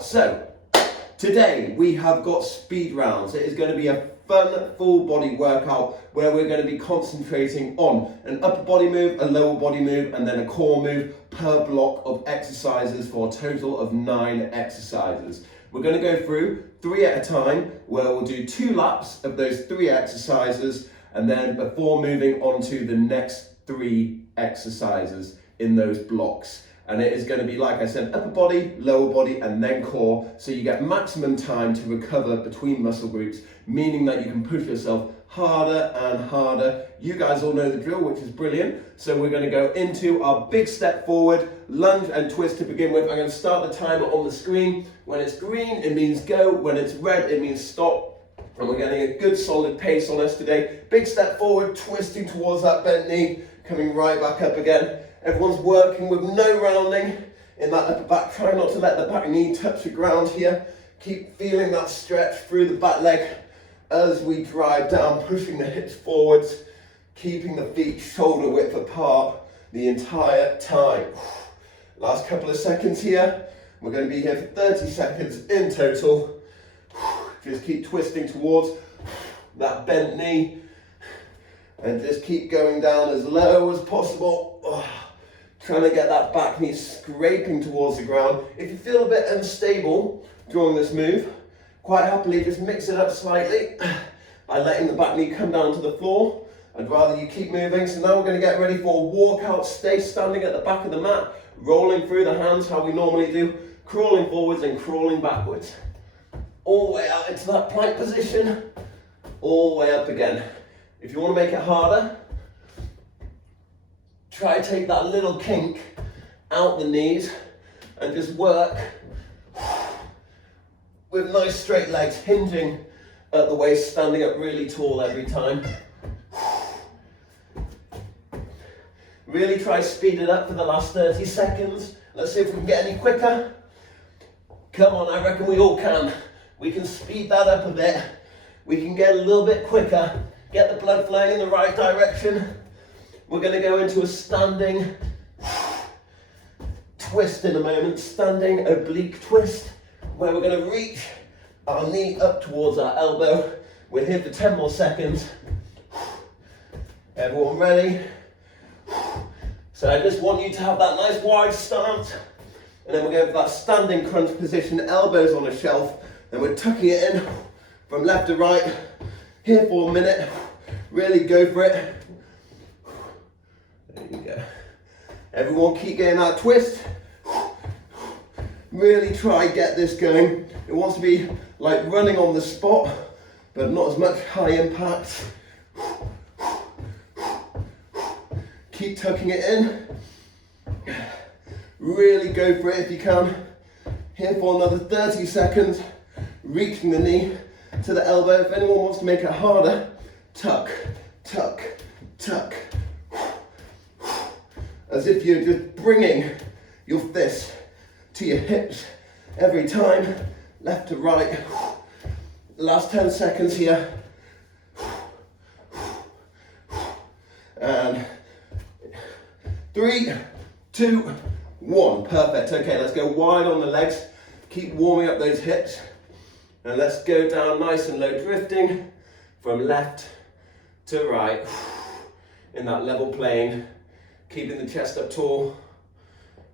workout. So today we have got speed rounds. It is going to be a fun full body workout where we're going to be concentrating on an upper body move, a lower body move, and then a core move per block of exercises for a total of 9 exercises. We're going to go through 3 at a time where we'll do 2 laps of those 3 exercises, and then before moving on to the next 3 exercises in those blocks. And it is going to be, like I said, upper body, lower body, and then core, so you get maximum time to recover between muscle groups, meaning that you can push yourself harder and harder. You guys all know the drill, which is brilliant. So we're going to go into our big step forward, lunge and twist to begin with. I'm going to start the timer on the screen. When it's green, it means go. When it's red, it means stop. And we're getting a good solid pace on us today. Big step forward, twisting towards that bent knee, coming right back up again. Everyone's working with no rounding in that upper back. Try not to let the back knee touch the ground here. Keep feeling that stretch through the back leg as we drive down, pushing the hips forwards, keeping the feet shoulder width apart the entire time. Last couple of seconds here. We're going to be here for 30 seconds in total. Just keep twisting towards that bent knee and just keep going down as low as possible. Trying to get that back knee scraping towards the ground. If you feel a bit unstable during this move, quite happily just mix it up slightly by letting the back knee come down to the floor. I'd rather you keep moving. So now we're going to get ready for a walkout. Stay standing at the back of the mat, rolling through the hands how we normally do, crawling forwards and crawling backwards. All the way out into that plank position, all the way up again. If you want to make it harder, try to take that little kink out the knees and just work with nice straight legs, hinging at the waist, standing up really tall every time. Really try to speed it up for the last 30 seconds. Let's see if we can get any quicker. Come on, I reckon we all can. We can speed that up a bit. We can get a little bit quicker. Get the blood flowing in the right direction. We're going to go into a standing twist in a moment. Standing oblique twist, where we're going to reach our knee up towards our elbow. We're here for 10 more seconds. Everyone ready? So I just want you to have that nice wide stance. And then we're going for that standing crunch position, elbows on a shelf. Then we're tucking it in from left to right. Here for a minute. Really go for it. There you go. Everyone keep getting that twist. Really try get this going. It wants to be like running on the spot, but not as much high impact. Keep tucking it in. Really go for it if you can. Here for another 30 seconds. Reaching the knee to the elbow. If anyone wants to make it harder, tuck, tuck, tuck. As if you're just bringing your fist to your hips every time, left to right. Last 10 seconds here. And 3, 2, 1. Perfect. Okay, let's go wide on the legs. Keep warming up those hips. And let's go down nice and low, drifting from left to right in that level plane, keeping the chest up tall,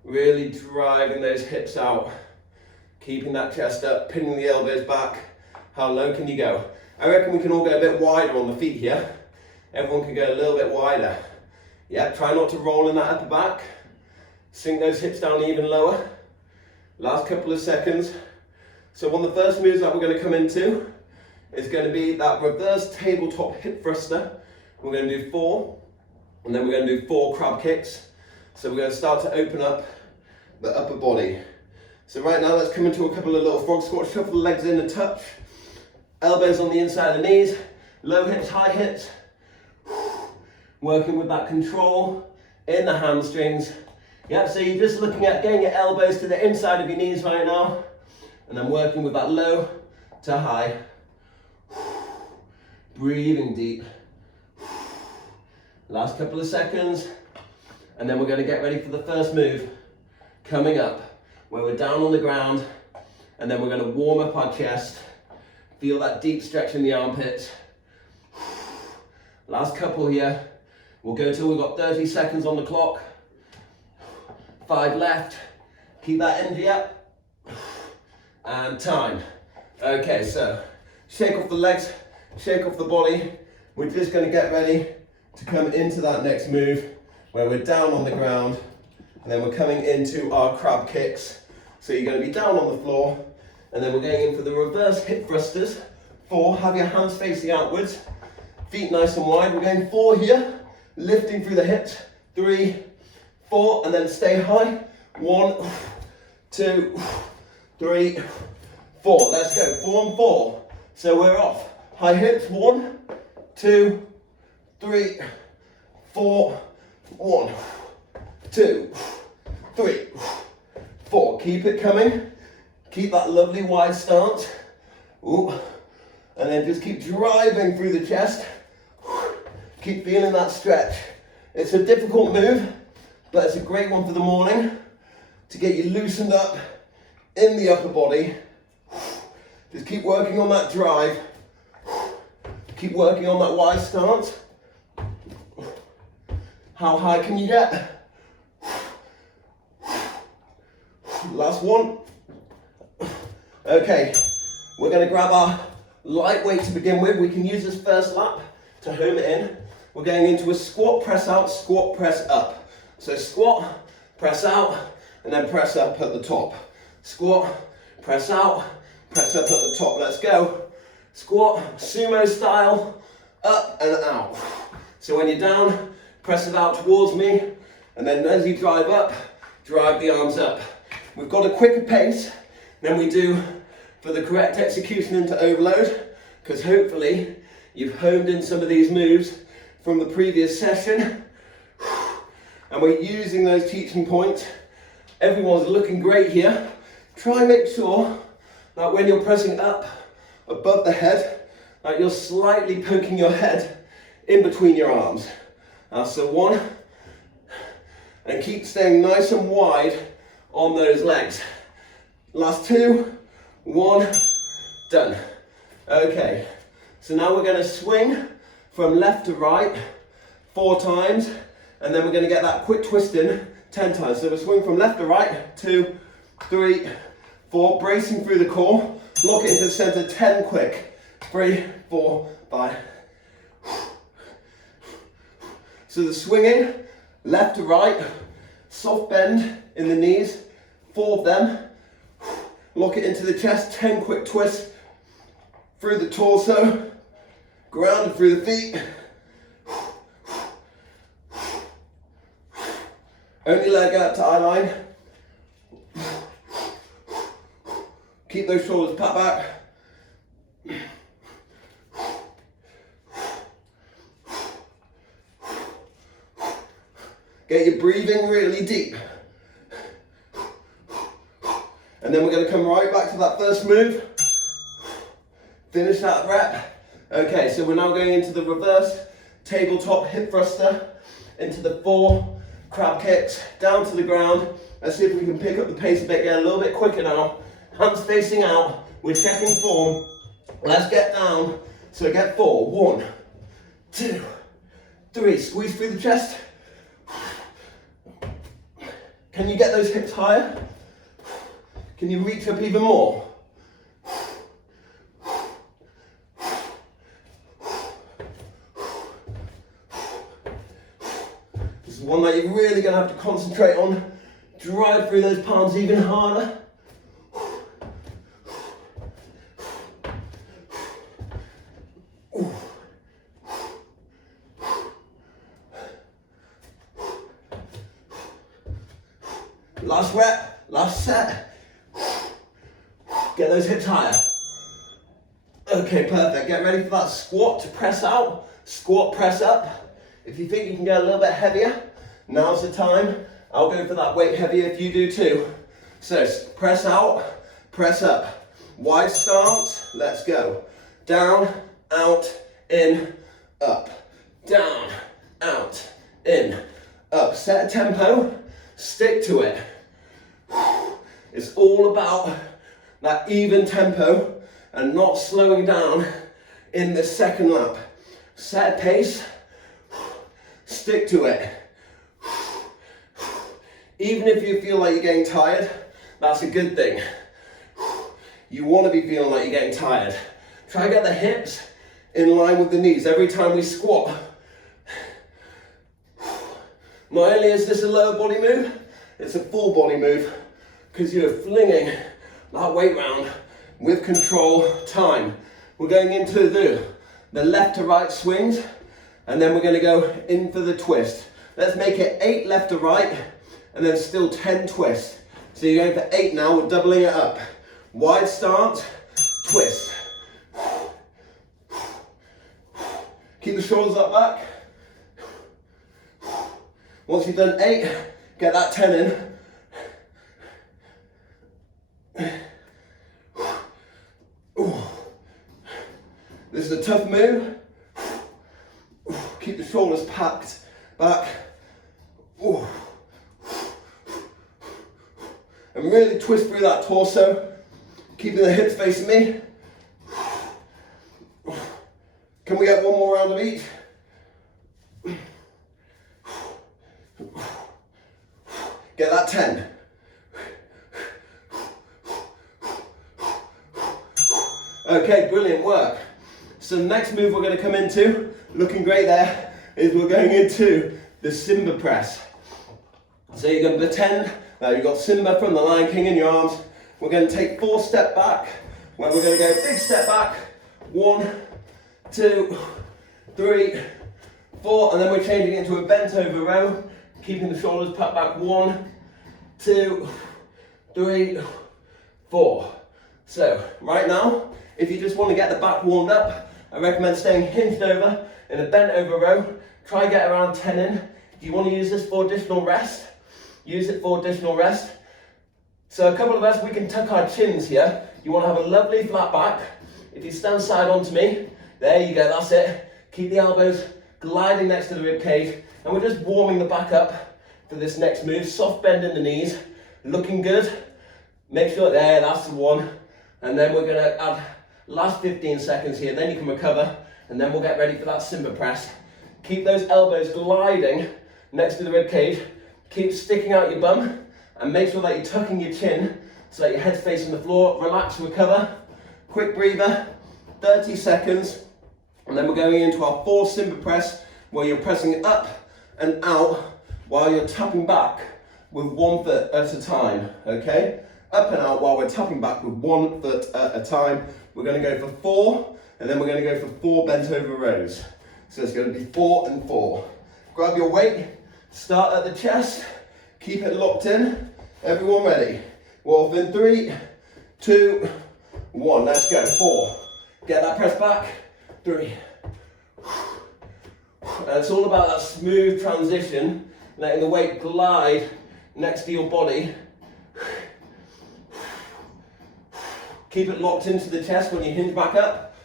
really driving those hips out, keeping that chest up, pinning the elbows back. How low can you go? I reckon we can all go a bit wider on the feet here. Everyone can go a little bit wider. Yeah, try not to roll in that upper back. Sink those hips down even lower. Last couple of seconds. So one of the first moves that we're going to come into is going to be that reverse tabletop hip thruster. We're going to do 4, and then we're going to do 4 crab kicks. So we're going to start to open up the upper body. So right now, let's come into a couple of little frog squats. Shuffle the legs in a touch. Elbows on the inside of the knees. Low hips, high hips. Working with that control in the hamstrings. Yep, so you're just looking at getting your elbows to the inside of your knees right now. And then working with that low to high. Breathing deep. Last couple of seconds. And then we're going to get ready for the first move coming up, where we're down on the ground and then we're going to warm up our chest. Feel that deep stretch in the armpits. Last couple here. We'll go till we've got 30 seconds on the clock. 5 left. Keep that energy up. And time. Okay, so shake off the legs, shake off the body. We're just going to get ready to come into that next move where we're down on the ground and then we're coming into our crab kicks. So you're going to be down on the floor and then we're going in for the reverse hip thrusters. 4, have your hands facing outwards, feet nice and wide. We're going 4 here, lifting through the hips. 3, 4, and then stay high. 1, 2, 3, 4. Let's go. 4 and 4. So we're off. High hips. 1, 2, 3, 4. 1, 2, 3, 4. Keep it coming. Keep that lovely wide stance. Ooh. And then just keep driving through the chest. Keep feeling that stretch. It's a difficult move, but it's a great one for the morning to get you loosened up in the upper body. Just keep working on that drive. Keep working on that wide stance. How high can you get? Last one. Okay, we're going to grab our light weight to begin with. We can use this first lap to home it in. We're going into a squat, press out, squat, press up. So squat, press out, and then press up at the top. Squat, press out, press up at the top. Let's go. Squat, sumo style, up and out. So when you're down, press it out towards me, and then as you drive up, drive the arms up. We've got a quicker pace than we do for the correct execution into overload, because hopefully you've honed in some of these moves from the previous session, and we're using those teaching points. Everyone's looking great here. Try and make sure that when you're pressing up above the head, that you're slightly poking your head in between your arms. So 1, and keep staying nice and wide on those legs. Last 2, 1, done. Okay, so now we're going to swing from left to right 4 times, and then we're going to get that quick twist in 10 times. So we'll swing from left to right, 2, 3, 4, bracing through the core, lock it into the center, 10 quick, 3, 4, 5. So the swinging, left to right, soft bend in the knees, 4 of them, lock it into the chest, 10 quick twists through the torso, grounded through the feet. Only leg out to eye line. Keep those shoulders pat back. Get your breathing really deep. And then we're going to come right back to that first move. Finish that rep. Okay, so we're now going into the reverse tabletop hip thruster, into the 4 crab kicks, down to the ground. Let's see if we can pick up the pace a bit, get a little bit quicker now. Hands facing out, we're checking form. Let's get down. So get 4, 1, 2, 3, squeeze through the chest. Can you get those hips higher? Can you reach up even more? This is one that you're really going to have to concentrate on. Drive through those palms even harder. Last rep, last set. Get those hips higher. Okay, perfect. Get ready for that squat to press out. Squat, press up. If you think you can get a little bit heavier, now's the time. I'll go for that weight heavier if you do too. So press out, press up. Wide stance, let's go. Down, out, in, up. Down, out, in, up. Set a tempo, stick to it. It's all about that even tempo and not slowing down in the second lap. Set a pace, stick to it. Even if you feel like you're getting tired, that's a good thing. You want to be feeling like you're getting tired. Try to get the hips in line with the knees every time we squat. Not only is this a lower body move, it's a full body move because you're flinging that weight round with control time. We're going into the left to right swings, and then we're going to go in for the twist. Let's make it 8 left to right, and then still 10 twists. So you're going for 8 now, we're doubling it up. Wide stance, twist. Keep the shoulders up back. Once you've done 8, get that 10 in. This is a tough move. Keep the shoulders packed back. And really twist through that torso, keeping the hips facing me. Can we get one more round of each? Get that 10. Okay, brilliant work. So the next move we're going to come into, looking great there, is we're going into the Simba press. So you're going to pretend that you've got Simba from the Lion King in your arms. We're going to take 4 steps back, where we're going to go big step back. 1, 2, 3, 4, and then we're changing it into a bent over row, keeping the shoulders put back. 1, 2, 3, 4. So right now, if you just want to get the back warmed up, I recommend staying hinged over in a bent over row. Try and get around 10 in. If you want to use this for additional rest, use it for additional rest. So a couple of us, we can tuck our chins here. You want to have a lovely flat back. If you stand side onto me, there you go, that's it. Keep the elbows gliding next to the rib cage, and we're just warming the back up for this next move. Soft bend in the knees, looking good. Make sure, there, that's the one. And then we're going to add last 15 seconds here, then you can recover, and then we'll get ready for that Simba press. Keep those elbows gliding next to the rib cage. Keep sticking out your bum, and make sure that you're tucking your chin so that your head's facing the floor. Relax, recover. Quick breather, 30 seconds, and then we're going into our 4 Simba press, where you're pressing up and out while you're tapping back with 1 foot at a time, okay? Up and out while we're tapping back with 1 foot at a time. We're going to go for 4, and then we're going to go for 4 bent over rows. So it's going to be 4 and 4. Grab your weight, start at the chest, keep it locked in. Everyone ready? We're off in 3, 2, 1. Let's go. 4. Get that press back. 3. And it's all about that smooth transition, letting the weight glide next to your body. Keep it locked into the chest when you hinge back up.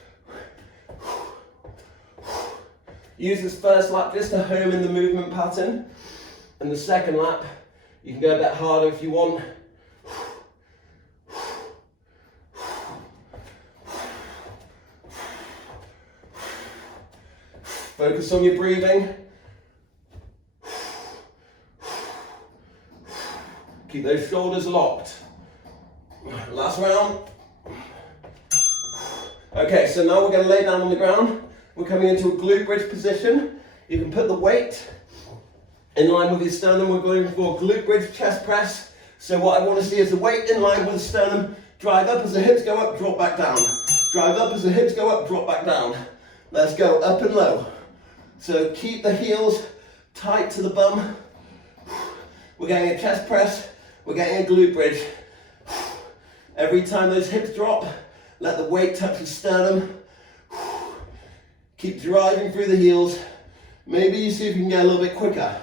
Use this first lap just to home in the movement pattern. And the second lap, you can go a bit harder if you want. Focus on your breathing. Keep those shoulders locked. Last round. Okay, so now we're going to lay down on the ground. We're coming into a glute bridge position. You can put the weight in line with your sternum. We're going for glute bridge chest press. So what I want to see is the weight in line with the sternum. Drive up as the hips go up, drop back down. Drive up as the hips go up, drop back down. Let's go up and low. So keep the heels tight to the bum. We're getting a chest press. We're getting a glute bridge. Every time those hips drop, let the weight touch the sternum. Keep driving through the heels. Maybe you see if you can get a little bit quicker.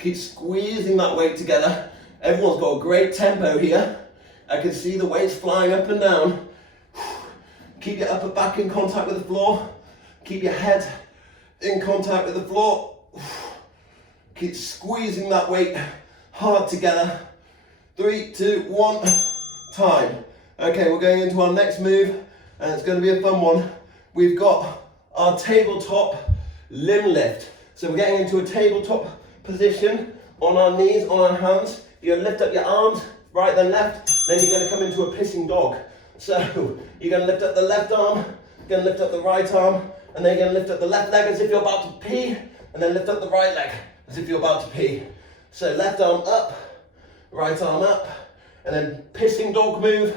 Keep squeezing that weight together. Everyone's got a great tempo here. I can see the weights flying up and down. Keep your upper back in contact with the floor. Keep your head in contact with the floor. Keep squeezing that weight hard together. 3, 2, 1, time. Okay, we're going into our next move, and it's going to be a fun one. We've got our tabletop limb lift. So we're getting into a tabletop position on our knees, on our hands. You're going to lift up your arms, right then left, then you're going to come into a pissing dog. So you're going to lift up the left arm, you're going to lift up the right arm, and then you're going to lift up the left leg as if you're about to pee, and then lift up the right leg as if you're about to pee. So left arm up, right arm up, and then pissing dog move.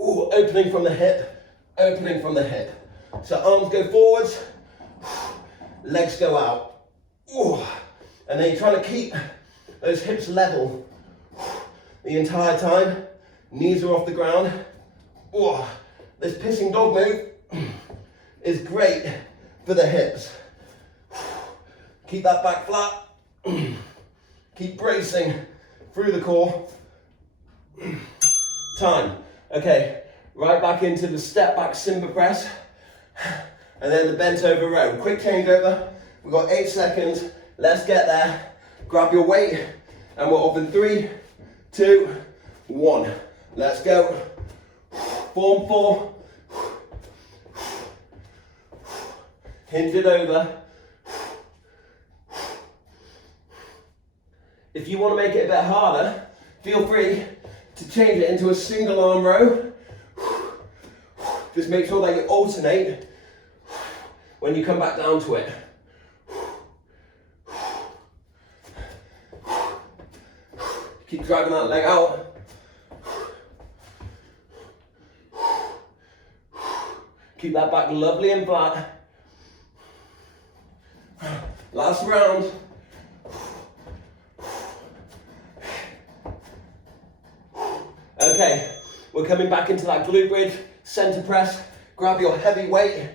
Ooh, opening from the hip, opening from the hip. So arms go forwards, legs go out. Ooh. And then you're trying to keep those hips level the entire time. Knees are off the ground. Ooh. This pissing dog move is great for the hips. Keep that back flat. Keep bracing through the core. Time. Okay, right back into the step back Simba press. And then the bent over row. Quick change over. We've got 8 seconds. Let's get there. Grab your weight. And we're off in 3, 2, 1. Let's go. Form 4. Hinge it over. If you want to make it a bit harder, feel free to change it into a single arm row. Just make sure that you alternate when you come back down to it. Keep driving that leg out. Keep that back lovely and flat. Last round. Okay, we're coming back into that glute bridge, center press. Grab your heavy weight.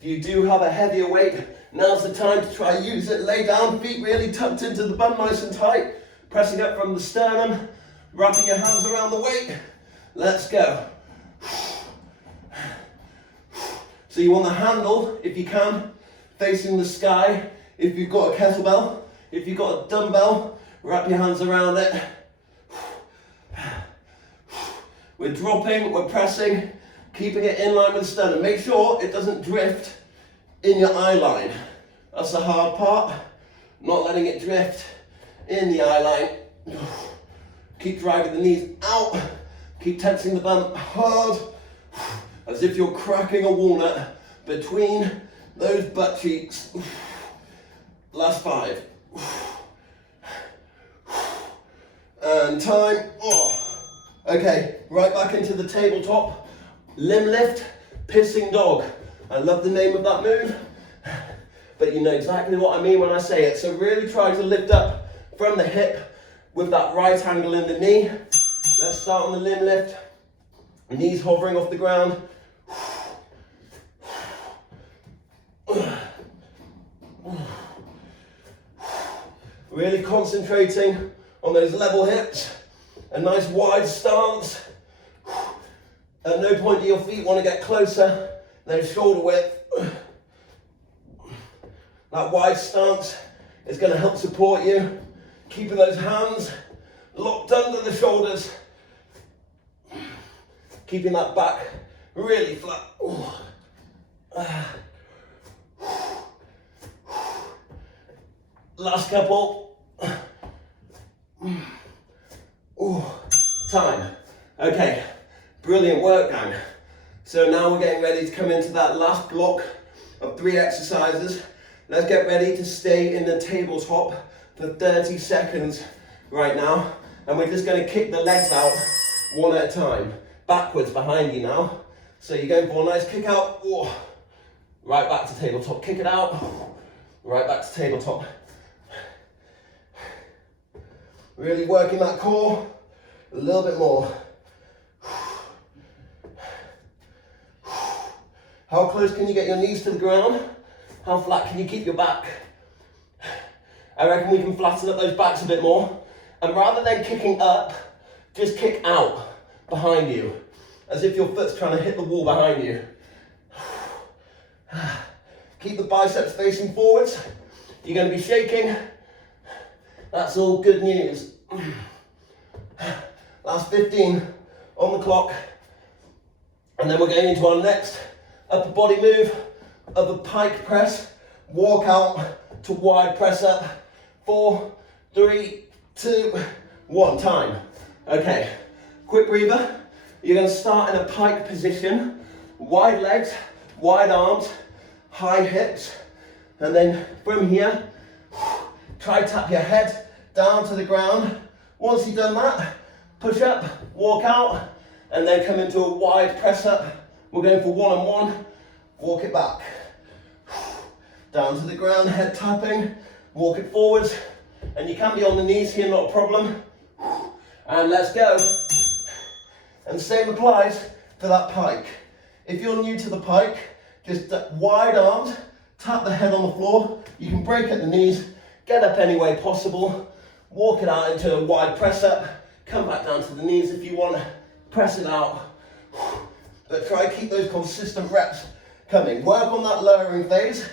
If you do have a heavier weight, now's the time to try use it. Lay down, feet really tucked into the bum nice and tight. Pressing up from the sternum, wrapping your hands around the weight. Let's go. So you want the handle, if you can, facing the sky. If you've got a kettlebell, if you've got a dumbbell, wrap your hands around it. We're dropping, we're pressing, keeping it in line with the sternum. Make sure it doesn't drift in your eye line. That's the hard part, not letting it drift in the eye line. Keep driving the knees out, keep tensing the bum hard, as if you're cracking a walnut between those butt cheeks. Last 5. And time. Okay, right back into the tabletop. Limb lift, pissing dog. I love the name of that move, but you know exactly what I mean when I say it. So really try to lift up from the hip with that right angle in the knee. Let's start on the limb lift. Knees hovering off the ground. Really concentrating on those level hips. A nice wide stance. At no point do your feet want to get closer than shoulder width. That wide stance is going to help support you. Keeping those hands locked under the shoulders. Keeping that back really flat. Last couple. Time. Okay, brilliant work, gang. So now we're getting ready to come into that last block of 3 exercises. Let's get ready to stay in the tabletop for 30 seconds right now. And we're just going to kick the legs out one at a time. Backwards behind you now. So you're going for a nice kick out. Right back to tabletop. Kick it out. Right back to tabletop. Really working that core. A little bit more. How close can you get your knees to the ground? How flat can you keep your back? I reckon we can flatten up those backs a bit more. And rather than kicking up, just kick out behind you. As if your foot's trying to hit the wall behind you. Keep the biceps facing forwards. You're going to be shaking. That's all good news. That's 15 on the clock. And then we're going into our next upper body move of the pike press. Walk out to wide press up. 4, 3, 2, 1, time. Okay, quick breather. You're going to start in a pike position. Wide legs, wide arms, high hips. And then from here, try tap your head down to the ground. Once you've done that, push up, walk out, and then come into a wide press up. We're going for one-on-one. Walk it back. Down to the ground, head tapping. Walk it forwards. And you can be on the knees here, not a problem. And let's go. And same applies for that pike. If you're new to the pike, just wide arms, tap the head on the floor. You can break at the knees, get up any way possible. Walk it out into a wide press up. Come back down to the knees if you want. Press it out. But try to keep those consistent reps coming. Work on that lowering phase.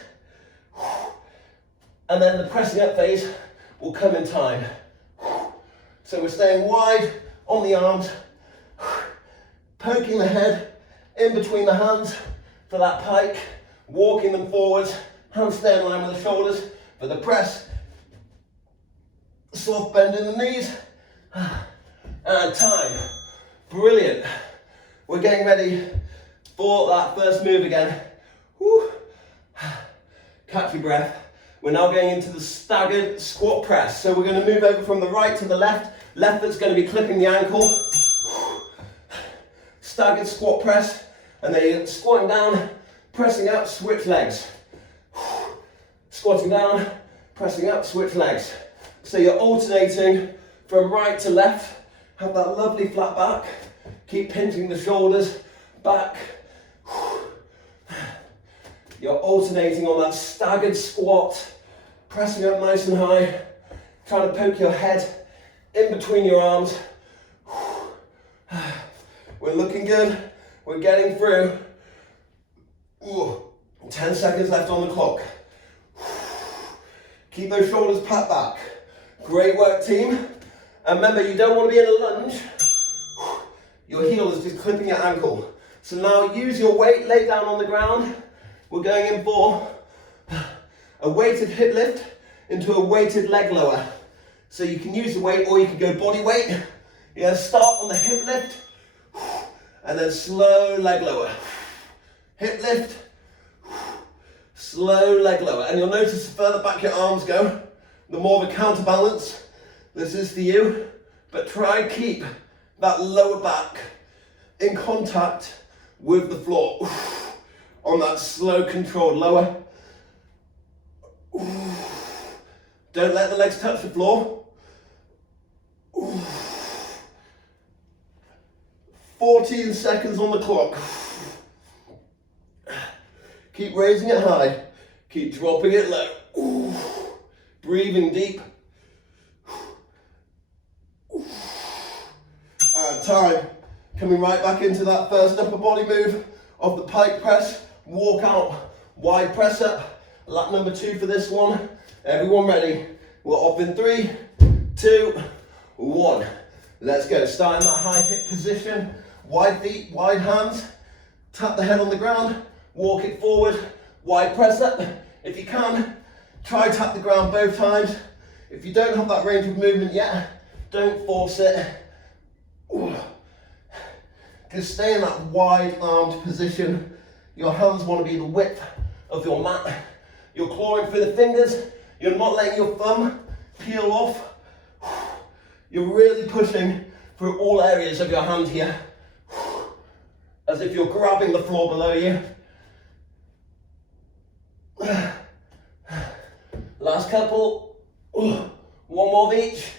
And then the pressing up phase will come in time. So we're staying wide on the arms, poking the head in between the hands for that pike, walking them forwards, hands stay in line with the shoulders for the press. Soft bend in the knees, and time. Brilliant. We're getting ready for that first move again. Woo. Catch your breath. We're now going into the staggered squat press. So we're going to move over from the right to the left. Left foot's going to be clipping the ankle. Staggered squat press. And then you're squatting down, pressing up, switch legs. Squatting down, pressing up, switch legs. So you're alternating from right to left. Have that lovely flat back. Keep pinching the shoulders back. You're alternating on that staggered squat, pressing up nice and high, trying to poke your head in between your arms. We're looking good, we're getting through. 10 seconds left on the clock. Keep those shoulders pat back. Great work, team. And remember, you don't want to be in a lunge. Your heel is just clipping your ankle. So now use your weight, lay down on the ground. We're going in for a weighted hip lift into a weighted leg lower. So you can use the weight or you can go body weight. You're going to start on the hip lift and then slow leg lower. Hip lift, slow leg lower. And you'll notice the further back your arms go, the more of a counterbalance this is for you. But try and keep that lower back in contact with the floor. On that slow, controlled lower. Don't let the legs touch the floor. 14 seconds on the clock. Keep raising it high. Keep dropping it low. Breathing deep. And time. Coming right back into that first upper body move of the pike press. Walk out, wide press up. Lap number 2 for this one. Everyone ready? We're off in 3, 2, 1. Let's go. Start in that high hip position. Wide feet, wide hands. Tap the head on the ground. Walk it forward. Wide press up. If you can, try tap the ground both times. If you don't have that range of movement yet, don't force it. Just stay in that wide armed position. Your hands want to be the width of your mat. You're clawing through the fingers. You're not letting your thumb peel off. You're really pushing through all areas of your hand here. As if you're grabbing the floor below you. Last couple. One more of each.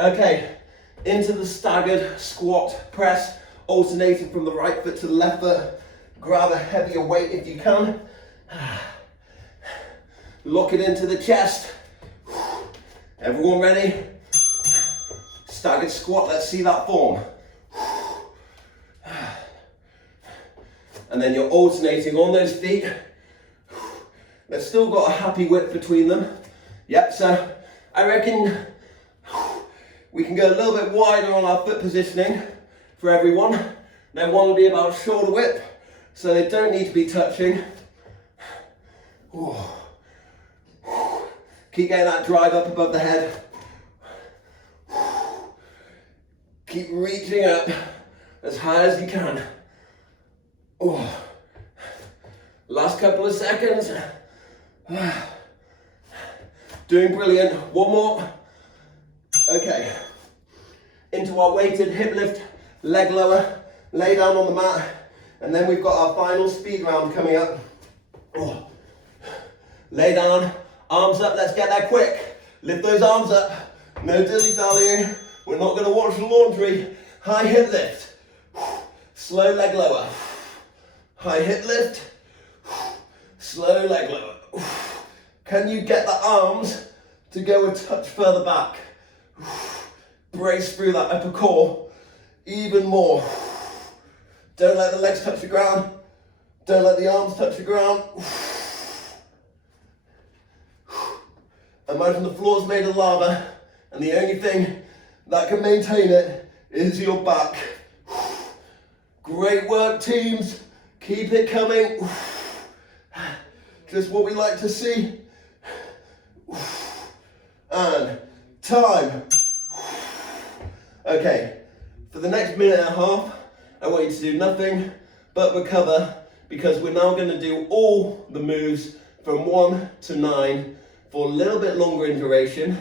Okay, into the staggered squat press. Alternating from the right foot to the left foot. Grab a heavier weight if you can. Lock it into the chest. Everyone ready? Staggered squat, let's see that form. And then you're alternating on those feet. They've still got a happy width between them. Yep, so I reckon We can go a little bit wider on our foot positioning for everyone. They want to be about shoulder width, so they don't need to be touching. Keep getting that drive up above the head. Keep reaching up as high as you can. Last couple of seconds. Doing brilliant. One more. Okay. Into our weighted hip lift, leg lower, lay down on the mat, and then we've got our final speed round coming up. Lay down, arms up, let's get there quick. Lift those arms up. No dilly-dallying. We're not going to watch the laundry. High hip lift. Slow leg lower. High hip lift. Slow leg lower. Can you get the arms to go a touch further back? Brace through that upper core even more. Don't let the legs touch the ground. Don't let the arms touch the ground. Imagine the floor's made of lava and the only thing that can maintain it is your back. Great work, teams. Keep it coming. Just what we like to see. And time. Okay, for the next minute and a half, I want you to do nothing but recover, because we're now going to do all the moves from 1 to 9 for a little bit longer in duration.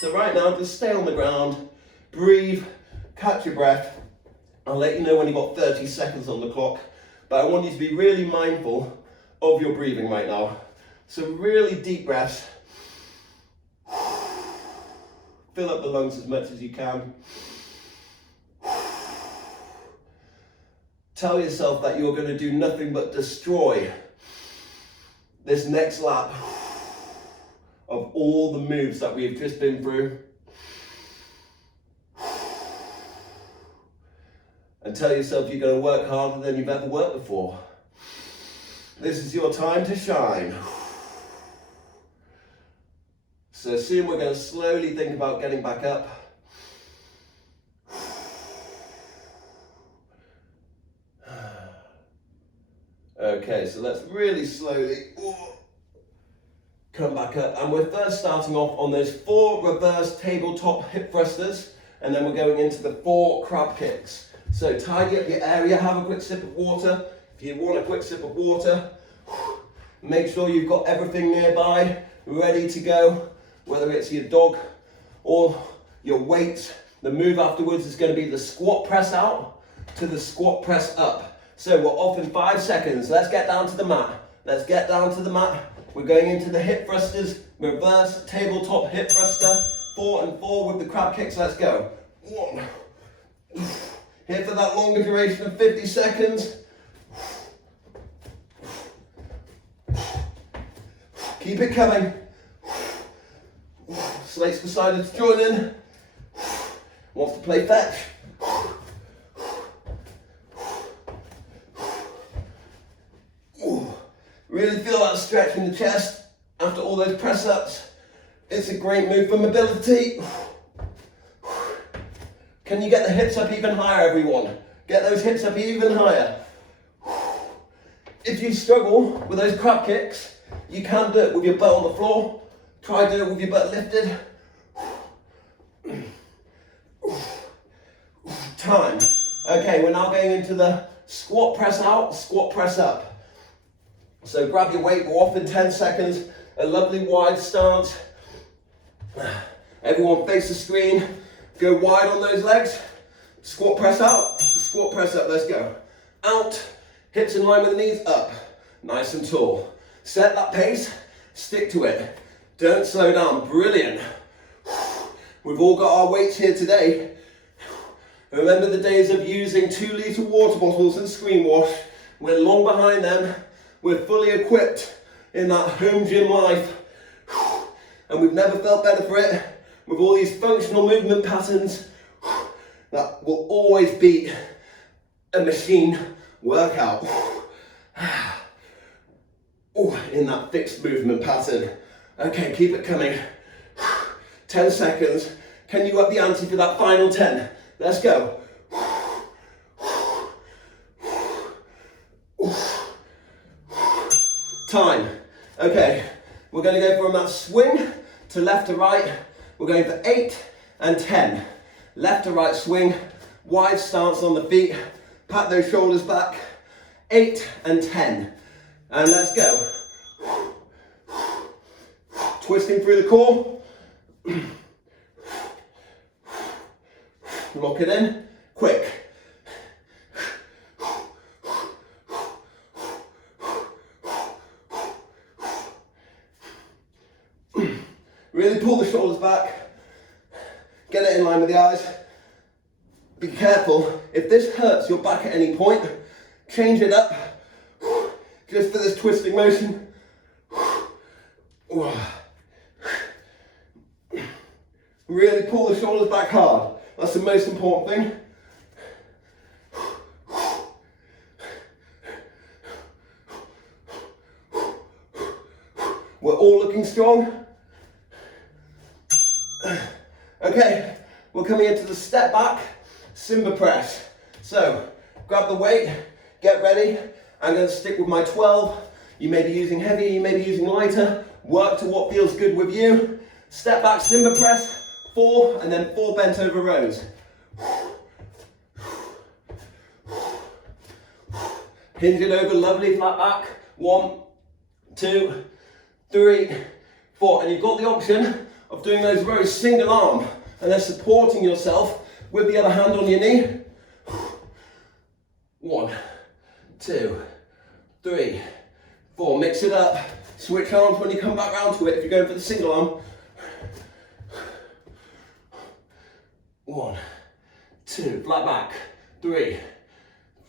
So right now, just stay on the ground, breathe, catch your breath. I'll let you know when you've got 30 seconds on the clock, but I want you to be really mindful of your breathing right now. So really deep breaths. Fill up the lungs as much as you can. Tell yourself that you're going to do nothing but destroy this next lap of all the moves that we've just been through. And tell yourself you're going to work harder than you've ever worked before. This is your time to shine. So soon we're going to slowly think about getting back up. Okay, so let's really slowly come back up. And we're first starting off on those 4 reverse tabletop hip thrusters, and then we're going into the 4 crab kicks. So tidy up your area, have a quick sip of water. If you want a quick sip of water, make sure you've got everything nearby, ready to go. Whether it's your dog or your weights, the move afterwards is going to be the squat press out to the squat press up. So we're off in 5 seconds. Let's get down to the mat. Let's get down to the mat. We're going into the hip thrusters, reverse tabletop hip thruster, 4 and 4 with the crab kicks. Let's go. 1. Here for that longer duration of 50 seconds. Keep it coming. Slate's decided to join in. Wants to play fetch. Really feel that stretch in the chest after all those press ups. It's a great move for mobility. Can you get the hips up even higher, everyone? Get those hips up even higher. If you struggle with those crab kicks, you can do it with your butt on the floor. Try do it with your butt lifted. Time. Okay, we're now going into the squat press out, squat press up. So grab your weight, we're off in 10 seconds. A lovely wide stance. Everyone face the screen. Go wide on those legs. Squat press out, squat press up, let's go. Out, hips in line with the knees, up. Nice and tall. Set that pace, stick to it. Don't slow down, brilliant. We've all got our weights here today. Remember the days of using 2-litre water bottles and screen wash? We're long behind them. We're fully equipped in that home gym life. And we've never felt better for it. With all these functional movement patterns that will always beat a machine workout. In that fixed movement pattern. Okay, keep it coming. 10 seconds. Can you up the ante for that final 10? Let's go. Time. Okay, we're going to go from that swing to left to right. We're going for 8 and 10. Left to right swing, wide stance on the feet, pat those shoulders back. 8 and 10. And let's go. Twisting through the core. Lock it in, quick. Really pull the shoulders back. Get it in line with the eyes. Be careful, if this hurts your back at any point, change it up. Just for this twisting motion. Really pull the shoulders back hard. That's the most important thing. We're all looking strong. Okay, we're coming into the step back Simba press. So, grab the weight, get ready. I'm going to stick with my 12. You may be using heavier, you may be using lighter. Work to what feels good with you. Step back Simba press. 4 and then 4 bent over rows. Hinge it over, lovely flat back. 1, 2, 3, 4. And you've got the option of doing those rows single arm and then supporting yourself with the other hand on your knee. 1, 2, 3, 4. Mix it up. Switch arms when you come back round to it if you're going for the single arm. 1, 2, flat back, 3,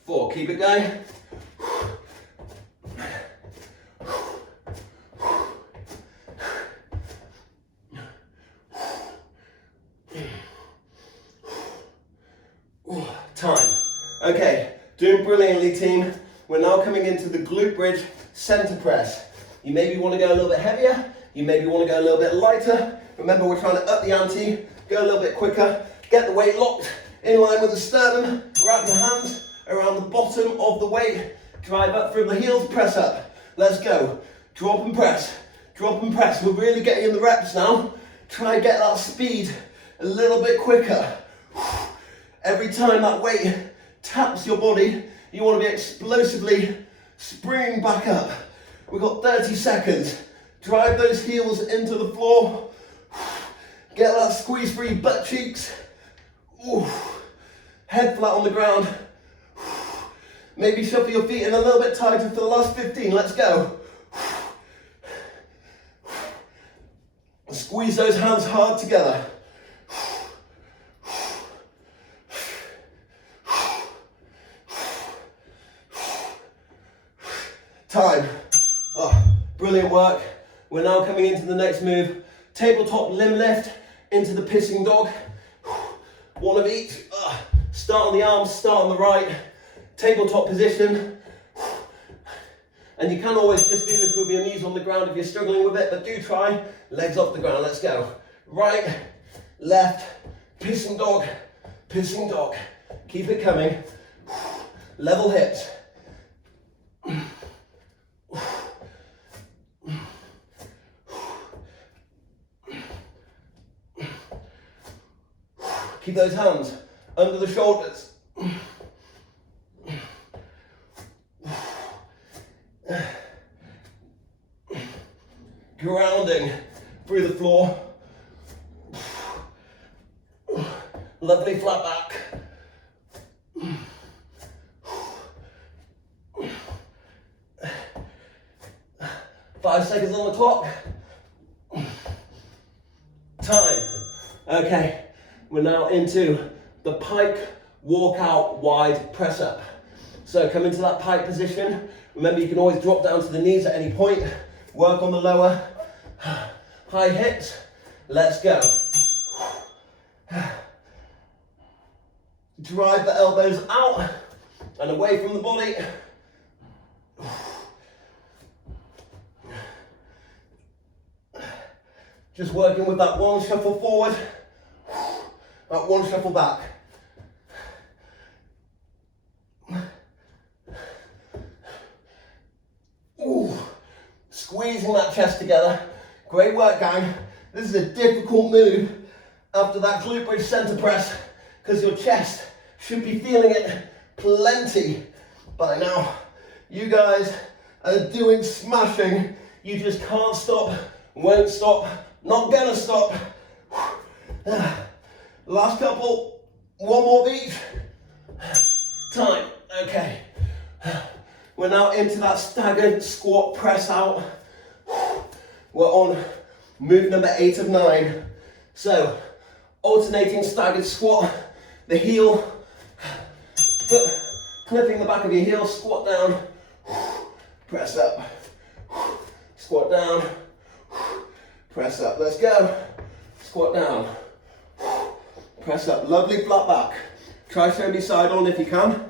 4, keep it going. Time. Okay, doing brilliantly team. We're now coming into the glute bridge center press. You maybe want to go a little bit heavier, you maybe want to go a little bit lighter. Remember, we're trying to up the ante, go a little bit quicker. Get the weight locked in line with the sternum. Wrap your hands around the bottom of the weight. Drive up through the heels, press up. Let's go. Drop and press. Drop and press. We're really getting in the reps now. Try and get that speed a little bit quicker. Every time that weight taps your body, you want to be explosively springing back up. We've got 30 seconds. Drive those heels into the floor. Get that squeeze through your butt cheeks. Ooh. Head flat on the ground. Maybe shuffle your feet in a little bit tighter for the last 15. Let's go. Squeeze those hands hard together. Time. Oh, brilliant work. We're now coming into the next move. Tabletop limb lift into the pissing dog. One of each. Start on the arms, start on the right. Tabletop position. And you can always just do this with your knees on the ground if you're struggling with it, but do try. Legs off the ground, let's go. Right, left, pissing dog, pissing dog. Keep it coming. Level hips. Keep those hands under the shoulders. Grounding through the floor. Lovely flat back. 5 seconds on the clock. Time. Okay, we're now into the pike walkout wide press up. So come into that pike position. Remember, you can always drop down to the knees at any point. Work on the lower high hips. Let's go. Drive the elbows out and away from the body. Just working with that one shuffle forward, that one shuffle back. Ooh, squeezing that chest together. Great work, gang. This is a difficult move after that glute bridge center press because your chest should be feeling it plenty by now. You guys are doing smashing. You just can't stop, won't stop, not gonna stop. Last couple, one more of each. Time, okay. We're now into that staggered squat press out. We're on move number 8 of 9. So, alternating staggered squat, the heel, foot, clipping the back of your heel, squat down, press up, squat down, press up, let's go, squat down, press up, lovely flat back. Try show me side on if you can.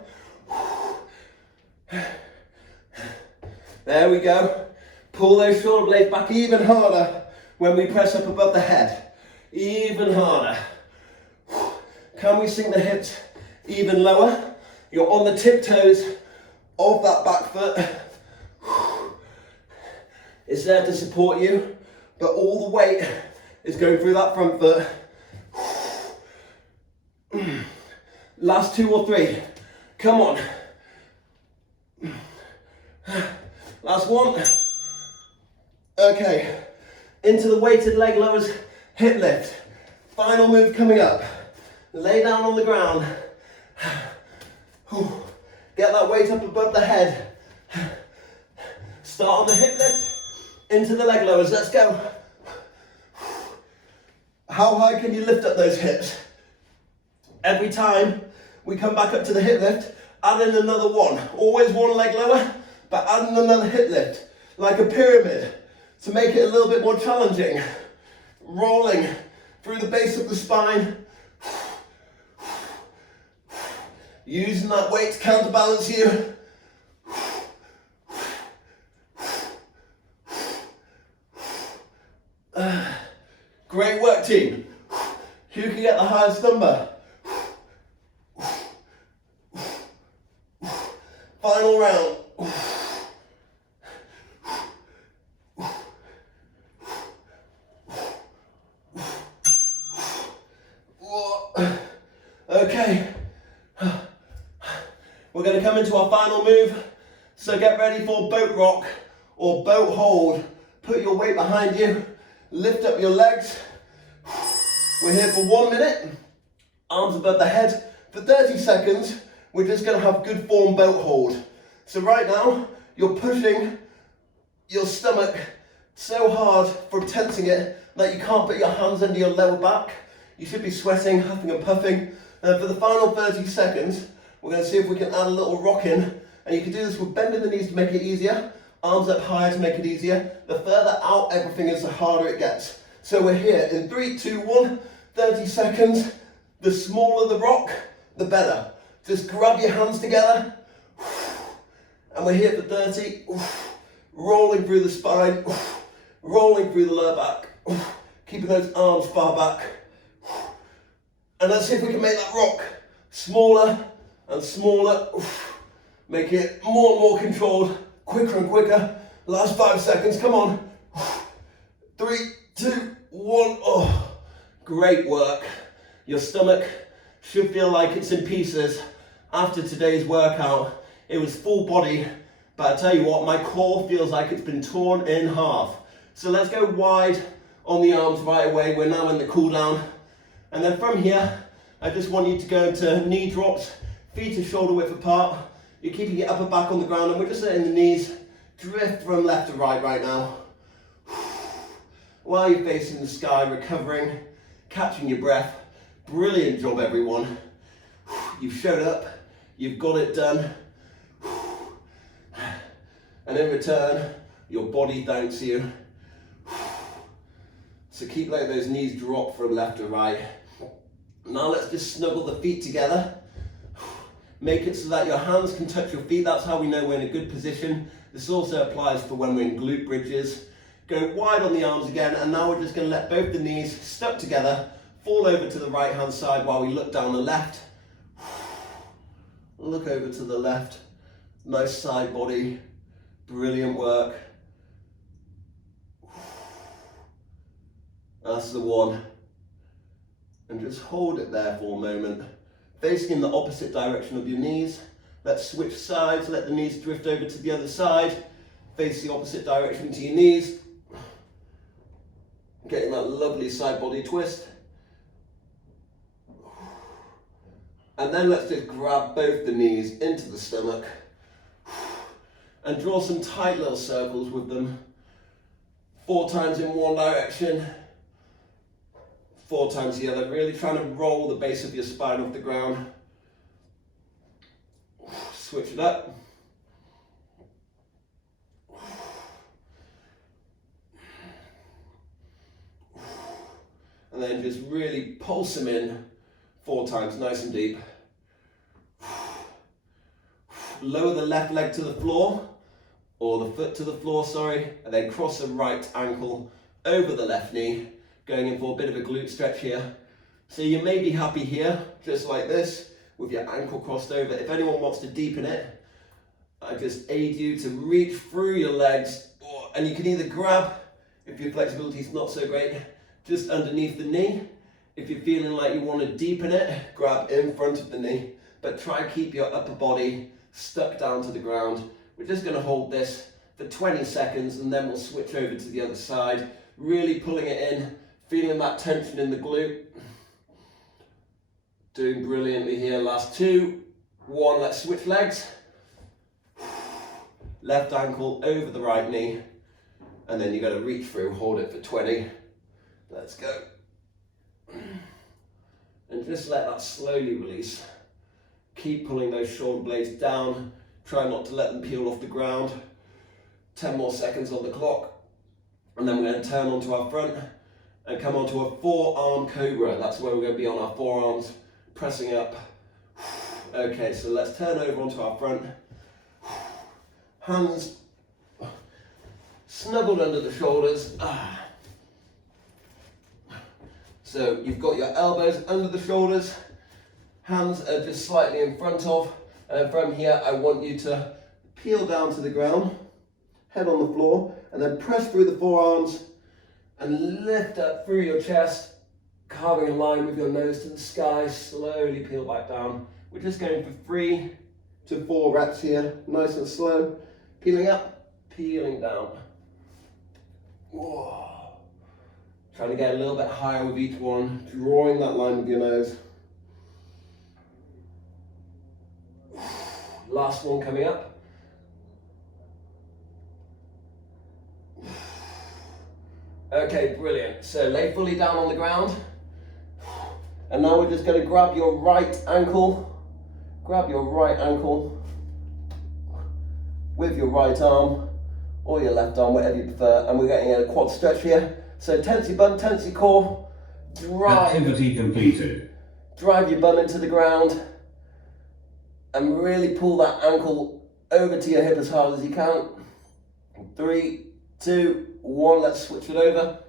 There we go. Pull those shoulder blades back even harder when we press up above the head. Even harder. Can we sink the hips even lower? You're on the tiptoes of that back foot. It's there to support you, but all the weight is going through that front foot. Last 2 or 3. Come on. Last one. Okay. Into the weighted leg lowers, hip lift. Final move coming up. Lay down on the ground. Get that weight up above the head. Start on the hip lift, into the leg lowers. Let's go. How high can you lift up those hips? Every time we come back up to the hip lift, add in another one. Always one leg lower, but add in another hip lift, like a pyramid, to make it a little bit more challenging. Rolling through the base of the spine. Using that weight to counterbalance you. Great work, team. Who can get the highest number? Final round. Okay. We're going to come into our final move. So get ready for boat rock or boat hold. Put your weight behind you. Lift up your legs. We're here for 1 minute. Arms above the head. For 30 seconds, we're just going to have good form boat hold. So right now, you're pushing your stomach so hard for tensing it that you can't put your hands under your lower back. You should be sweating, huffing and puffing. And for the final 30 seconds, we're going to see if we can add a little rock in. And you can do this with bending the knees to make it easier. Arms up higher to make it easier. The further out everything is, the harder it gets. So we're here in 3, 2, 1, 30 seconds. The smaller the rock, the better. Just grab your hands together. And we're here for 30. Rolling through the spine. Rolling through the lower back. Keeping those arms far back. And let's see if we can make that rock smaller and smaller. Make it more and more controlled. Quicker and quicker. Last 5 seconds, come on. 3, 2, 1. Oh, great work. Your stomach should feel like it's in pieces. After today's workout, it was full body, but I tell you what, my core feels like it's been torn in half. So let's go wide on the arms right away. We're now in the cool down. And then from here, I just want you to go into knee drops, feet are shoulder width apart. You're keeping your upper back on the ground, and we're just letting the knees drift from left to right now. While you're facing the sky, recovering, catching your breath. Brilliant job, everyone. You've showed up, you've got it done. And in return, your body thanks you. So keep letting those knees drop from left to right. Now let's just snuggle the feet together. Make it so that your hands can touch your feet. That's how we know we're in a good position. This also applies for when we're in glute bridges. Go wide on the arms again, and now we're just going to let both the knees stuck together fall over to the right hand side while we look down the left. Look over to the left. Nice side body. Brilliant work. That's the one. And just hold it there for a moment. Facing in the opposite direction of your knees. Let's switch sides. Let the knees drift over to the other side. Face the opposite direction to your knees. Getting that lovely side body twist. And then let's just grab both the knees into the stomach and draw some tight little circles with them. 4 times in one direction, 4 times the other. Really trying to roll the base of your spine off the ground. Switch it up. And then just really pulse them in 4 times, nice and deep. Lower the left leg to the floor, or the foot to the floor, sorry, and then cross the right ankle over the left knee, going in for a bit of a glute stretch here. So you may be happy here, just like this, with your ankle crossed over. If anyone wants to deepen it, I just aid you to reach through your legs, and you can either grab, if your flexibility is not so great, just underneath the knee. If you're feeling like you want to deepen it, grab in front of the knee, but try to keep your upper body stuck down to the ground. We're just going to hold this for 20 seconds and then we'll switch over to the other side, really pulling it in, feeling that tension in the glute. Doing brilliantly here, last 2, 1, let's switch legs. Left ankle over the right knee, and then you've got to reach through, hold it for 20. Let's go. And just let that slowly release. Keep pulling those shoulder blades down. Try not to let them peel off the ground. 10 more seconds on the clock. And then we're going to turn onto our front and come onto a forearm cobra. That's where we're going to be on our forearms, pressing up. Okay, so let's turn over onto our front. Hands snuggled under the shoulders. So you've got your elbows under the shoulders, hands are just slightly in front of, and from here I want you to peel down to the ground, head on the floor, and then press through the forearms and lift up through your chest, carving a line with your nose to the sky, slowly peel back down. We're just going for 3 to 4 reps here, nice and slow, peeling up, peeling down. Whoa. Trying to get a little bit higher with each one, drawing that line with your nose. Last one coming up. Okay, brilliant. So lay fully down on the ground. And now we're just going to grab your right ankle. Grab your right ankle with your right arm or your left arm, whatever you prefer. And we're getting a quad stretch here. So tense your bum, tense your core, Activity completed. Drive your bum into the ground and really pull that ankle over to your hip as hard as you can. 3, 2, 1, let's switch it over.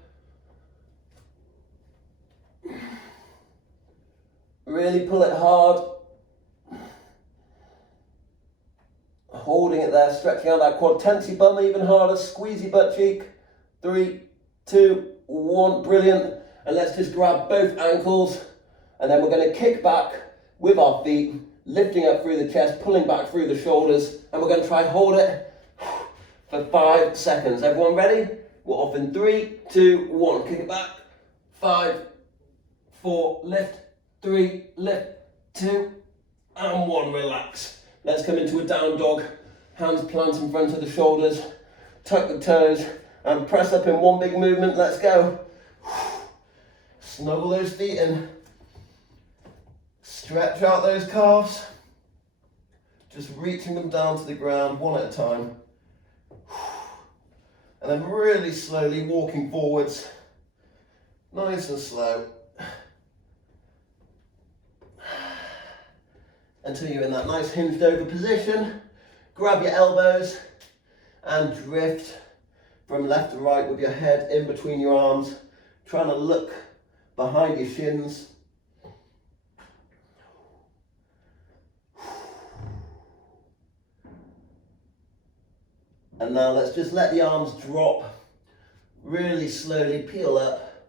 Really pull it hard. Holding it there, stretching out that quad, tense your bum even harder, squeeze your butt cheek. 3, 2, 1, brilliant. And let's just grab both ankles and then we're going to kick back with our feet, lifting up through the chest, pulling back through the shoulders, and we're going to try hold it for 5 seconds. Everyone ready? We're off in 3, 2, 1. Kick it back. 5, 4, lift. 3, lift. 2, and 1. Relax. Let's come into a down dog. Hands plant in front of the shoulders. Tuck the toes. And press up in one big movement. Let's go. Snuggle those feet in. Stretch out those calves. Just reaching them down to the ground one at a time. And then really slowly walking forwards. Nice and slow. Until you're in that nice hinged over position. Grab your elbows and drift from left to right with your head in between your arms, trying to look behind your shins. And now let's just let the arms drop, really slowly peel up,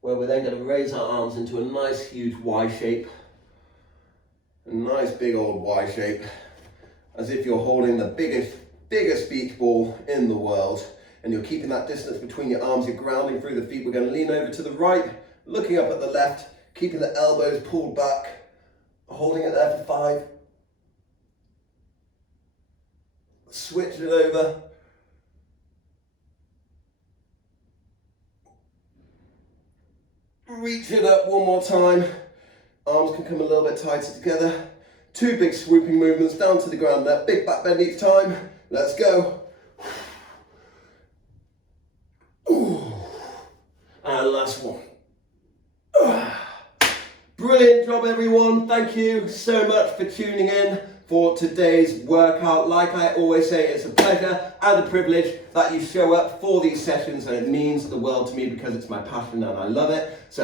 where we're then going to raise our arms into a nice huge Y shape. A nice big old Y shape, as if you're holding the biggest beach ball in the world, and you're keeping that distance between your arms, you're grounding through the feet. We're going to lean over to the right, looking up at the left, keeping the elbows pulled back, holding it there for 5. Switch it over. Reach it up one more time. Arms can come a little bit tighter together. 2 big swooping movements down to the ground there. Big back bend each time. Let's go. And last one. Brilliant job, everyone. Thank you so much for tuning in for today's workout. Like I always say, it's a pleasure and a privilege that you show up for these sessions, and it means the world to me because it's my passion and I love it. So